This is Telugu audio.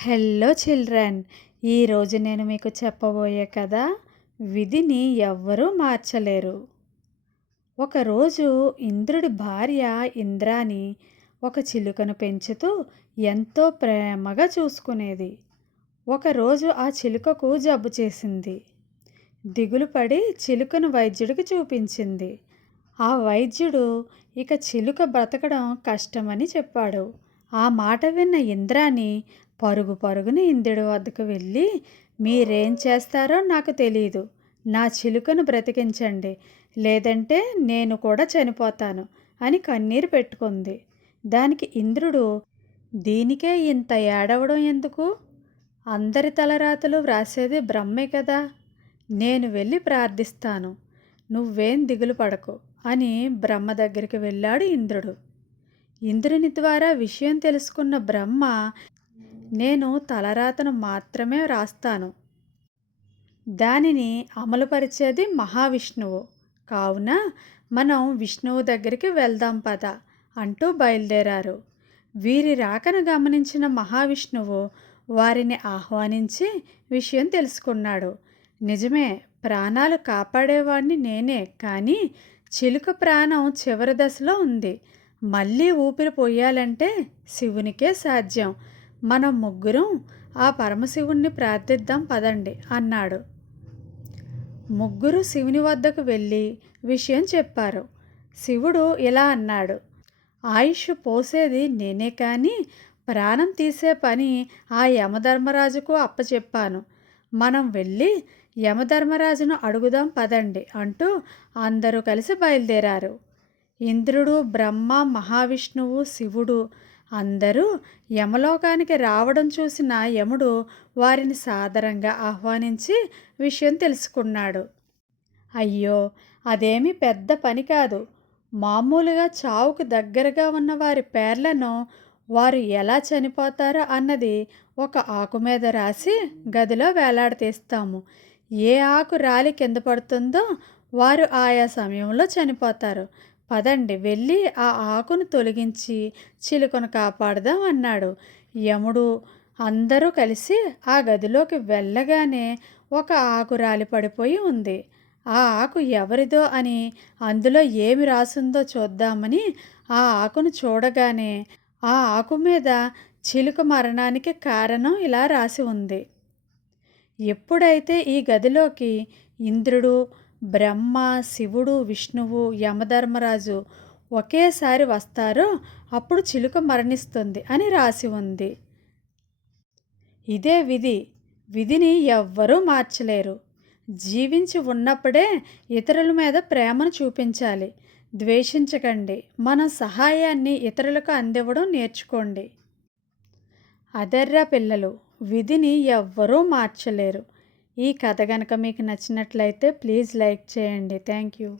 హలో చిల్డ్రన్, ఈరోజు నేను మీకు చెప్పబోయే కథ విధిని ఎవ్వరూ మార్చలేరు. ఒకరోజు ఇంద్రుడి భార్య ఇంద్రాణి ఒక చిలుకను పెంచుతూ ఎంతో ప్రేమగా చూసుకునేది. ఒకరోజు ఆ చిలుకకు జబ్బు చేసింది. దిగులు పడి చిలుకను వైద్యుడికి చూపించింది. ఆ వైద్యుడు ఇక చిలుక బ్రతకడం కష్టమని చెప్పాడు. ఆ మాట విన్న ఇంద్రాణి పరుగు పరుగున ఇంద్రుడి వద్దకు వెళ్ళి, మీరేం చేస్తారో నాకు తెలియదు, నా చిలుకను బ్రతికించండి, లేదంటే నేను కూడా చనిపోతాను అని కన్నీరు పెట్టుకుంది. దానికి ఇంద్రుడు, దీనికే ఇంత ఏడవడం ఎందుకు? అందరి తలరాతలు వ్రాసేది బ్రహ్మే కదా, నేను వెళ్ళి ప్రార్థిస్తాను, నువ్వేం దిగులు పడకు అని బ్రహ్మ దగ్గరికి వెళ్ళాడు ఇంద్రుడు. ఇంద్రుని ద్వారా విషయం తెలుసుకున్న బ్రహ్మ, నేను తలరాతను మాత్రమే వ్రాస్తాను, దానిని అమలుపరిచేది మహావిష్ణువు, కావున మనం విష్ణువు దగ్గరికి వెళ్దాం పద అంటూ బయలుదేరారు. వీరి రాకను గమనించిన మహావిష్ణువు వారిని ఆహ్వానించి విషయం తెలుసుకున్నాడు. నిజమే, ప్రాణాలు కాపాడేవాణ్ణి నేనే, కానీ చిలుక ప్రాణం చివరి దశలో ఉంది. మళ్ళీ ఊపిరి పోయాలంటే శివునికే సాధ్యం. మనం ముగ్గురం ఆ పరమశివుణ్ణి ప్రార్థిద్దాం పదండి అన్నాడు. ముగ్గురు శివుని వద్దకు వెళ్ళి విషయం చెప్పారు. శివుడు ఇలా అన్నాడు, ఆయుష్ పోసేది నేనే, కానీ ప్రాణం తీసే పని ఆ యమధర్మరాజుకు అప్పచెప్పాను. మనం వెళ్ళి యమధర్మరాజును అడుగుదాం పదండి అంటూ అందరూ కలిసి బయలుదేరారు. ఇంద్రుడు, బ్రహ్మ, మహావిష్ణువు, శివుడు అందరూ యమలోకానికి రావడం చూసిన యముడు వారిని సాదరంగా ఆహ్వానించి విషయం తెలుసుకున్నాడు. అయ్యో, అదేమీ పెద్ద పని కాదు. మామూలుగా చావుకు దగ్గరగా ఉన్న వారి పేర్లను వారు ఎలా చనిపోతారో అన్నది ఒక ఆకు మీద రాసి గదిలో వేలాడదీస్తాము. ఏ ఆకు రాలి కింద పడుతుందో వారు ఆయా సమయంలో చనిపోతారు. పదండి, వెళ్ళి ఆ ఆకును తొలగించి చిలుకను కాపాడదాం అన్నాడు. యముడు అందరూ కలిసి ఆ గదిలోకి వెళ్ళగానే ఒక ఆకు రాలి పడిపోయి ఉంది. ఆ ఆకు ఎవరిదో అని, అందులో ఏమి రాసుందో చూద్దామని ఆ ఆకును చూడగానే ఆ ఆకు మీద చిలుక మరణానికి కారణం ఇలా రాసి ఉంది. ఎప్పుడైతే ఈ గదిలోకి ఇంద్రుడు, బ్రహ్మ, శివుడు, విష్ణువు, యమధర్మరాజు ఒకేసారి వస్తారో అప్పుడు చిలుక మరణిస్తుంది అని రాసి ఉంది. ఇదే విధి. విధిని ఎవ్వరూ మార్చలేరు. జీవించి ఉన్నప్పుడే ఇతరుల మీద ప్రేమను చూపించాలి. ద్వేషించకండి. మన సహాయాన్ని ఇతరులకు అందివ్వడం నేర్చుకోండి. అదర్రా పిల్లలు, విధిని ఎవ్వరూ మార్చలేరు. ఈ కథ కనుక మీకు నచ్చినట్లయితే ప్లీజ్ లైక్ చేయండి. Thank you.